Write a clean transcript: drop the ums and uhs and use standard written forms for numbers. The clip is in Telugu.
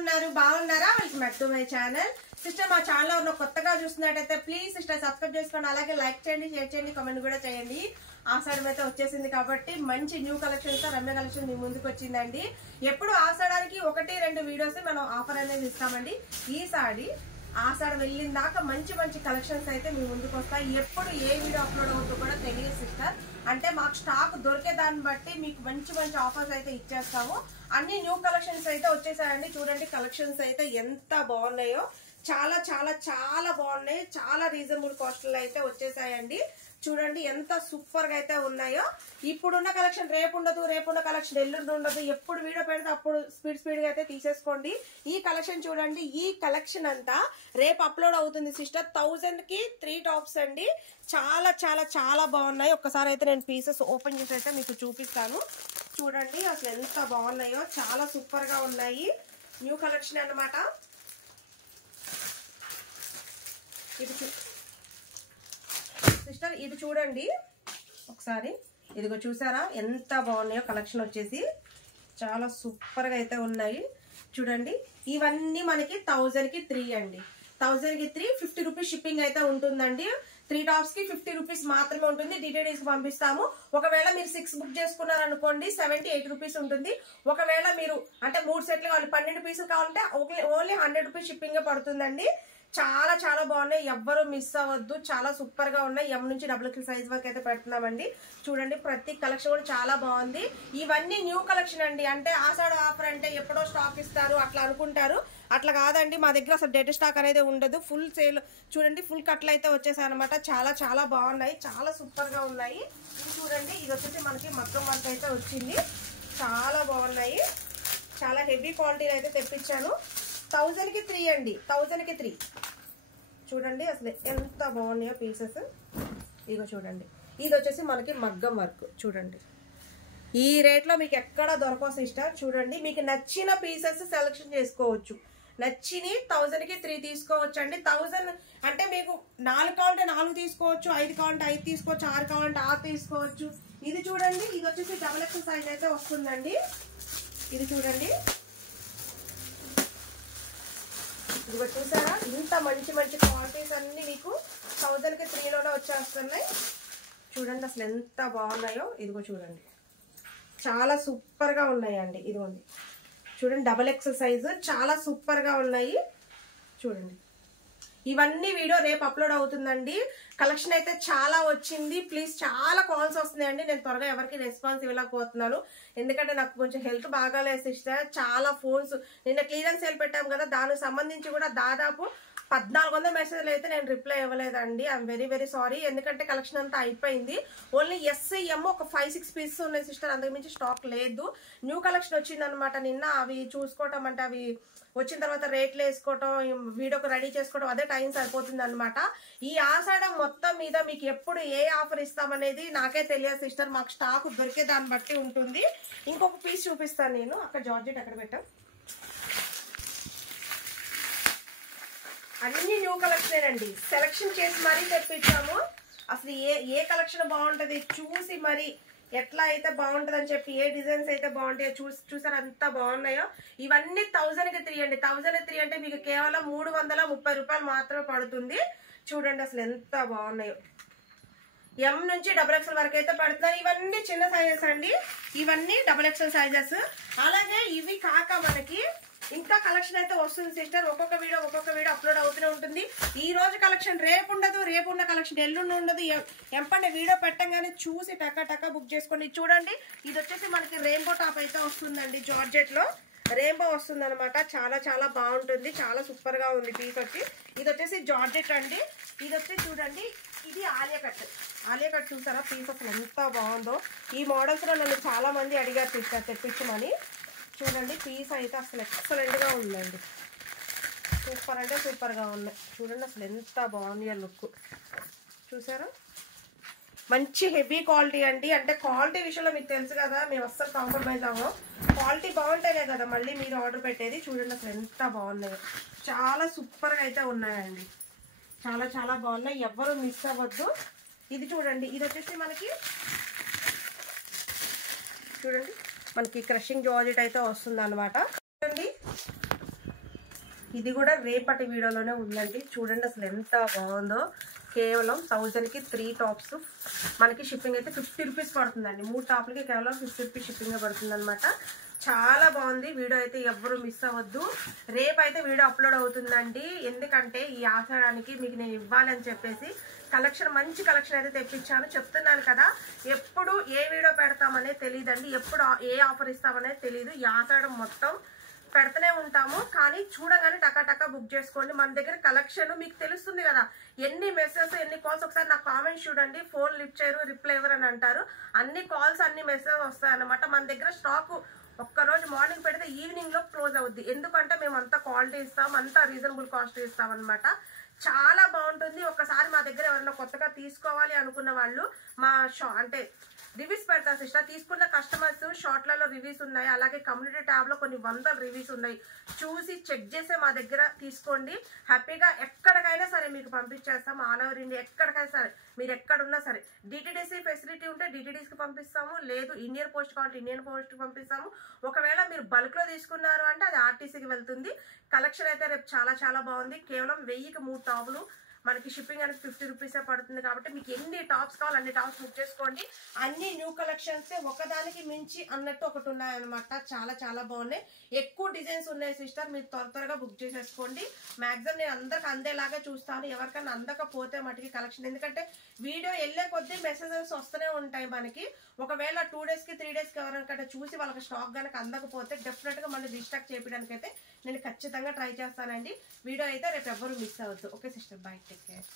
ఉన్నారు? బాగున్నారా? Welcome back to my channel. Sister, మా ఛానల్ ఉన్న కొత్తగా చూస్తున్నట్టయితే ప్లీజ్ సిస్టర్ సబ్స్క్రైబ్ చేసుకోండి. అలాగే లైక్ చేయండి, షేర్ చేయండి, కామెంట్ కూడా చేయండి. ఆషాఢం అయితే వచ్చేసింది కాబట్టి మంచి న్యూ కలెక్షన్ తో రమ్య కలెక్షన్ మీ ముందుకు వచ్చిందండి. ఎప్పుడు ఆషాఢానికి 1-2 వీడియోస్ మనం ఆఫర్ అనేది ఇస్తామండి. ఈసారి ఆషాఢం వెళ్ళిన దాకా మంచి మంచి కలెక్షన్స్ అయితే మీ ముందుకు వస్తాయి. ఎప్పుడు ఏ వీడియో అప్లోడ్ అవుతుందో కూడా తెలియదు సిస్టర్. అంటే మాకు స్టాక్ దొరికే దాన్ని బట్టి మీకు మంచి మంచి ఆఫర్స్ అయితే ఇచ్చేస్తాము. అన్ని న్యూ కలెక్షన్స్ అయితే వచ్చేసాయండి. చూడండి కలెక్షన్స్ అయితే ఎంత బాగున్నాయో, చాలా చాలా చాలా బాగున్నాయి. చాలా రీజనబుల్ కాస్ట్ లో అయితే వచ్చేసాయండి. చూడండి ఎంత సూపర్ గా అయితే ఉన్నాయో. ఇప్పుడున్న కలెక్షన్ రేపు ఉండదు, రేపున్న కలెక్షన్ ఎల్లుండి ఉండదు. ఎప్పుడు వీడియో పెడితే అప్పుడు స్పీడ్ గా అయితే తీసేసుకోండి. ఈ కలెక్షన్ చూడండి, ఈ కలెక్షన్ అంతా రేపు అప్లోడ్ అవుతుంది సిస్టర్. 1000 కి 3 టాప్స్ అండి. చాలా చాలా చాలా బాగున్నాయి. ఒక్కసారి అయితే నేను పీసెస్ ఓపెన్ చేసి అయితే మీకు చూపిస్తాను. చూడండి అసలు ఎంత బాగున్నాయో, చాలా సూపర్ గా ఉన్నాయి. న్యూ కలెక్షన్ అన్నమాట. ఇది సిస్టర్ ఇది చూడండి ఒకసారి, ఇదిగో చూసారా ఎంత బాగున్నాయో. కలెక్షన్ వచ్చేసి చాలా సూపర్ గా అయితే ఉన్నాయి. చూడండి ఇవన్నీ మనకి 1000 కి 3 అండి. 1000 కి 3, 50 రూపీస్ షిప్పింగ్ అయితే ఉంటుందండి. 3 టాప్స్ కి 50 రూపీస్ మాత్రమే ఉంటుంది. డీటెయిల్స్ పంపిస్తాము. ఒకవేళ మీరు 6 బుక్ చేసుకున్నారనుకోండి 78 రూపీస్ ఉంటుంది. ఒకవేళ మీరు అంటే 3 సెట్లు కావాలి, 12 పీసులు కావాలంటే ఓన్లీ 100 రూపీస్ షిప్పింగ్ పడుతుందండి. చాలా చాలా బాగున్నాయి, ఎవ్వరు మిస్ అవ్వద్దు. చాలా సూపర్ గా ఉన్నాయి. ఎం నుంచి XXL సైజ్ వరకు అయితే పెడుతున్నామండి. చూడండి ప్రతి కలెక్షన్ కూడా చాలా బాగుంది. ఇవన్నీ న్యూ కలెక్షన్ అండి. అంటే ఆషాఢ ఆఫర్ అంటే ఎప్పుడో స్టాక్ ఇస్తారు అట్లా అనుకుంటారు. అట్లా కాదండి, మా దగ్గర అసలు డెడ్ స్టాక్ అనేది ఉండదు. Full sale. చూడండి ఫుల్ కట్లు అయితే వచ్చేసాయి అనమాట. చాలా చాలా బాగున్నాయి, చాలా సూపర్ గా ఉన్నాయి. ఇది చూడండి, ఇది వచ్చేసి మనకి మగ్గం వర్క్ అయితే వచ్చింది. చాలా బాగున్నాయి. చాలా హెవీ క్వాలిటీలు అయితే తెప్పించాను. 1000 కి 3 అండి. 1000 కి 3. చూడండి అసలు ఎంత బాగున్నాయో పీసెస్. ఇదిగో చూడండి, ఇది వచ్చేసి మనకి మగ్గం వర్క్. చూడండి ఈ రేట్లో మీకు ఎక్కడ దొరకవు సిస్టర్. చూడండి మీకు నచ్చిన పీసెస్ సెలెక్షన్ చేసుకోవచ్చు. నచ్చిని 1000 కి 3 తీసుకోవచ్చు అండి. 1000 అంటే మీకు 4 కావాలంటే 4 తీసుకోవచ్చు, 5 కావాలంటే 5 తీసుకోవచ్చు, 6 కావాలంటే 6 తీసుకోవచ్చు. ఇది చూడండి, ఇది వచ్చేసి XXL సైజ్ అయితే వస్తుందండి. ఇది చూడండి, ఇదిగో చూసారా ఇంత మంచి మంచి క్వాలిటీస్ అన్ని మీకు 1000 కి 3 లోనే వచ్చేస్తున్నాయి. చూడండి అసలు ఎంత బాగున్నాయో. ఇదిగో చూడండి చాలా సూపర్ గా ఉన్నాయండి. ఇదిగోండి చూడండి XXL సైజు, చాలా సూపర్ గా ఉన్నాయి. చూడండి ఇవన్నీ వీడియో రేపు అప్లోడ్ అవుతుందండి. కలెక్షన్ అయితే చాలా వచ్చింది. ప్లీజ్, చాలా కాల్స్ వస్తున్నాయండి. నేను త్వరగా ఎవరికి రెస్పాన్స్ ఇవ్వలేకపోతున్నాను, ఎందుకంటే నాకు కొంచెం హెల్త్ బాగాలేదు సిస్టర్. చాలా ఫోన్స్ నిన్న క్లియరెన్స్ సేల్ పెట్టాం కదా, దానికి సంబంధించి కూడా దాదాపు 1400 మెసేజ్లు అయితే నేను రిప్లై ఇవ్వలేదండి. I'm very very sorry. ఎందుకంటే కలెక్షన్ అంతా అయిపోయింది. ఓన్లీ SIM ఒక 5-6 పీసెస్ ఉన్నాయి సిస్టర్, అంతకుమించి స్టాక్ లేదు. న్యూ కలెక్షన్ వచ్చింది అనమాట నిన్న. అవి చూసుకోవటం అంటే అవి వచ్చిన తర్వాత రేట్లు వేసుకోవటం, వీడియోకి రెడీ చేసుకోవడం, అదే టైం సరిపోతుంది అనమాట. ఈ ఆషాఢం మొత్తం మీద మీకు ఎప్పుడు ఏ ఆఫర్ ఇస్తామనేది నాకే తెలియదు సిస్టర్. మాకు స్టాక్ దొరికే దాన్ని బట్టి ఉంటుంది. ఇంకొక పీస్ చూపిస్తాను నేను. అక్కడ జార్జెట్ అక్కడ పెట్టాం. అన్ని న్యూ కలెక్షన్ అండి. సెలెక్షన్ చేసి మరీ తెప్పించాము. అసలు ఏ కలెక్షన్ బాగుంటది చూసి మరి ఎట్లా అయితే బాగుంటది అని చెప్పి, ఏ డిజైన్స్ అయితే బాగుంటాయో చూసారు అంత బాగున్నాయో. ఇవన్నీ 1000 కి 3 అండి. 1000 కి 3 అంటే మీకు కేవలం 330 రూపాయలు మాత్రమే పడుతుంది. చూడండి అసలు ఎంత బాగున్నాయో. ఎం నుంచి XXL వరకు అయితే పడుతున్నారు. ఇవన్నీ చిన్న సైజెస్ అండి. ఇవన్నీ XXL సైజెస్. అలాగే ఇవి కాక మనకి ఇంకా కలెక్షన్ అయితే వస్తుంది సిస్టర్. ఒక్కొక్క వీడియో అప్లోడ్ అవుతూనే ఉంటుంది. ఈ రోజు కలెక్షన్ రేపు ఉండదు, రేపు ఉన్న కలెక్షన్ ఎల్లుండి ఉండదు. ఎంపంటే వీడియో పెట్టంగానే చూసి టకా బుక్ చేసుకోండి. చూడండి ఇది వచ్చేసి మనకి రెయిన్బో టాప్ అయితే వస్తుందండి. జార్జెట్ లో రెయిన్బో వస్తుంది అనమాట. చాలా చాలా బాగుంటుంది. చాలా సూపర్ గా ఉంది పీస్ వచ్చి. ఇది వచ్చేసి జార్జెట్ అండి. ఇది వచ్చి చూడండి, ఇది ఆలియా కట్ చూసారా పీస్ అసలు ఎంత బాగుందో. ఈ మోడల్స్ లో నన్ను చాలా మంది అడిగారు సిస్టర్ తెప్పించమని. చూడండి పీస్ అయితే అసలు ఎక్సలెంట్ గా ఉందండి. సూపర్ అంటే సూపర్ గా ఉన్నాయి. చూడండి అసలు ఎంత బాగుంది ఆ లుక్. చూసారా మంచి హెవీ క్వాలిటీ అండి. అంటే క్వాలిటీ విషయంలో మీకు తెలుసు కదా, మేము అస్సలు కాంప్రమైజ్ అవ్వం. క్వాలిటీ బాగుంటేనే కదా మళ్ళీ మీరు ఆర్డర్ పెట్టేది. చూడండి అసలు ఎంత బాగున్నాయో. చాలా సూపర్ గా అయితే ఉన్నాయండి. చాలా చాలా బాగున్నాయి, ఎవ్వరు మిస్ అవ్వద్దు. ఇది చూడండి, ఇది వచ్చేసి మనకి చూడండి మనకి క్రషింగ్ జార్జెట్ అయితే వస్తుంది అనమాట. చూడండి ఇది కూడా రేపటి వీడియోలోనే ఉందండి. చూడండి అసలు ఎంత బాగుందో. కేవలం 1000కి 3 టాప్స్. మనకి షిప్పింగ్ అయితే 50 రూపీస్ పడుతుందండి. 3 టాప్లకి కేవలం 50 రూపీస్ షిప్పింగ్ పడుతుంది అనమాట. చాలా బాగుంది. వీడియో అయితే ఎవ్వరు మిస్ అవ్వద్దు. రేపైతే వీడియో అప్లోడ్ అవుతుందండి. ఎందుకంటే ఈ ఆషాఢానికి మీకు నేను ఇవ్వాలని చెప్పేసి కలెక్షన్, మంచి కలెక్షన్ అయితే తెప్పించాను. చెప్తున్నాను కదా, ఎప్పుడు ఏ వీడియో పెడతామనే తెలియదండి, ఎప్పుడు ఏ ఆఫర్ ఇస్తామనేది తెలియదు. ఈ ఆషాఢం మొత్తం పెడతనే ఉంటాము. కానీ చూడగానే టకా బుక్ చేసుకోండి. మన దగ్గర కలెక్షన్ మీకు తెలుస్తుంది కదా, ఎన్ని మెసేజెస్ ఎన్ని కాల్స్. ఒకసారి నా కామెంట్స్ చూడండి. ఫోన్ లిఫ్ట్ చేయరు, రిప్లై ఎవరు అని అంటారు. అన్ని కాల్స్ అన్ని మెసేజెస్ వస్తాయన్నమాట. మన దగ్గర స్టాక్ ఒక్కరోజు మార్నింగ్ పెడితే ఈవినింగ్ లో క్లోజ్ అవుద్ది. ఎందుకంటే మేము అంత క్వాలిటీ ఇస్తాం, అంత రీజనబుల్ కాస్ట్ ఇస్తాం అనమాట. చాలా బాగుంటుంది. ఒక్కసారి మా దగ్గర ఎవరైనా కొత్తగా తీసుకోవాలి అనుకున్న వాళ్ళు మా అంటే రివ్యూస్ పెడతారు సిస్టర్. తీసుకున్న కస్టమర్స్ షార్ట్లలో రివ్యూస్ ఉన్నాయి. అలాగే కమ్యూనిటీ ట్యాబ్ లో కొన్ని 100 రివ్యూస్ ఉన్నాయి. చూసి చెక్ చేసే మా దగ్గర తీసుకోండి. హ్యాపీగా ఎక్కడికైనా సరే మీకు పంపించేస్తాం. ఆల్ ఓవర్ ఇండియా ఎక్కడికైనా సరే, మీరు ఎక్కడున్నా సరే. డిటిడిసి ఫెసిలిటీ ఉంటే డిటిడిసికి పంపిస్తాము. లేదు ఇండియన్ పోస్ట్ కావాలంటే ఇండియన్ పోస్ట్ కి పంపిస్తాము. ఒకవేళ మీరు బల్క్ లో తీసుకున్నారు అంటే అది ఆర్టీసీకి వెళ్తుంది. కలెక్షన్ అయితే రేపు చాలా బాగుంది. కేవలం 1000కి 3 టాపులు. మనకి షిప్పింగ్ అనేది 50 రూపీసే పడుతుంది. కాబట్టి మీకు ఎన్ని టాప్స్ కావాలి అన్ని టాప్స్ బుక్ చేసుకోండి. అన్ని న్యూ కలెక్షన్స్ ఒకదానికి మించి అన్నట్టు ఒకటి ఉన్నాయన్నమాట. చాలా బాగున్నాయి. ఎక్కువ డిజైన్స్ ఉన్నాయి సిస్టర్. మీరు త్వరగా బుక్ చేసేసుకోండి. మాక్సిమం నేను అందరికి అందేలాగా చూస్తాను. ఎవరికైనా అందకపోతే మటుకి కలెక్షన్, ఎందుకంటే వీడియో వెళ్ళే కొద్దీ మెసేజెస్ వస్తూనే ఉంటాయి మనకి. ఒకవేళ 2 డేస్కి 3 డేస్కి ఎవరికైనా చూసి వాళ్ళకి స్టాక్ కనుక అందకపోతే డెఫినెట్ గా మళ్ళీ రీస్టాక్ చేయడానికి అయితే నేను ఖచ్చితంగా ట్రై చేస్తానండి. వీడియో అయితే రేపు ఎవ్వరు మిస్ అవ్వద్దు. Okay sister, bye, take care.